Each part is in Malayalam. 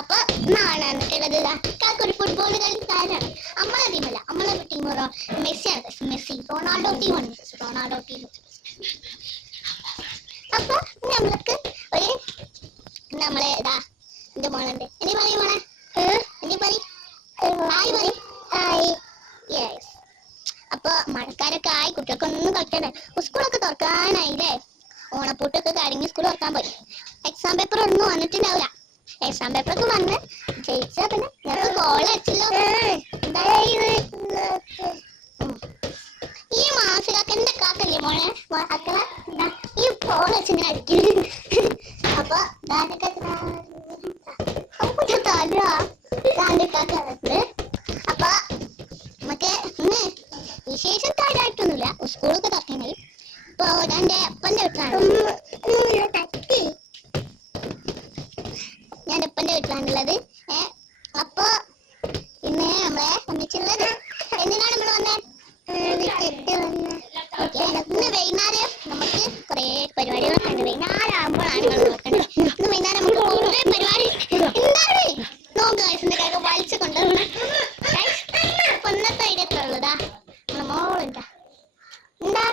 അപ്പൊ നാളെ എന്നിട്ടുള്ളത് കാക്കൊരു ഫുട്ബോൾ കളിക്കാരനാണ്. നമ്മളെ ടീമല്ല, നമ്മളെ ടീം മെസ്സിയാണ്. മെസ്സി റൊണാൾഡോ ടീമാണ്. Ronaldo team. അപ്പൊ നമ്മൾക്ക് ഒരു നമ്മളെ ഇതാ എന്റെ മോളുണ്ട്. എനി പറയും മോളെ, എനി പറയും ഹായ് പറയും. ഹായ്. യെസ്. അപ്പൊ മഴക്കാരൊക്കെ ആയി, കുട്ടികൾക്കൊന്നും കളിക്കണ്ടേ. സ്കൂളൊക്കെ തുറക്കാനായില്ലേ. ഓണപ്പൂട്ടൊക്കെ കഴിഞ്ഞ് സ്കൂൾ തുറക്കാൻ പോയി. എക്സാം പേപ്പർ ഒന്നും വന്നിട്ടുണ്ടാവില്ല. എക്സാം പേപ്പർ ഒക്കെ വന്ന് ജയിച്ചാ പിന്നെ ഞങ്ങൾക്ക് കോള അടിച്ചല്ലോ. ഈ മാസികാക്ക എന്റെ കാക്കല്ലേ മോളെ അക്കള ഈ കോള വെച്ചിങ്ങനെ അടിക്കുന്നു. അപ്പൊ അപ്പൊ നമുക്ക് വിശേഷം കാര്യമായിട്ടൊന്നുമില്ല. സ്കൂളൊക്കെ തുറക്കാനായി. ഇപ്പൊ എന്റെ അപ്പന്റെ വീട്ടിലാണ്. ഞാൻ അപ്പന്റെ വീട്ടിലാണുള്ളത്. അപ്പൊ പിന്നെ നമ്മളെ ഒന്നിച്ചുള്ളത് എന്തിനാണ് നമ്മൾ വന്നേ? ഇന്ന് വൈകുന്നേരം നമുക്ക് കുറെ പരിപാടികളൊക്കെ ഉണ്ട്. വൈകുന്നേരം ആകുമ്പോഴാണ് നിങ്ങൾ നോക്കേണ്ടത്. ഇന്ന് വൈകുന്നേരം നമുക്ക് കുറെ പരിപാടി എന്താണ് നോക്ക് വയസ്സിന്റെ കാര്യം വലിച്ചു കൊണ്ടുവന്നു. ഇന്നത്തെ ഐഡിയ എത്ര ഉള്ളതാ നമ്മുടെ മോളുണ്ടാ എന്താ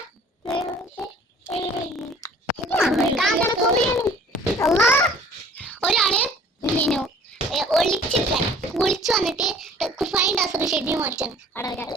ഒരാള് ഒളിച്ചിരിക്കാൻ വിളിച്ചു വന്നിട്ട് ഫൈൻഡ് ആസ് ഷെഡ്യൂൾ മാറ്റാണ്. അവിടെ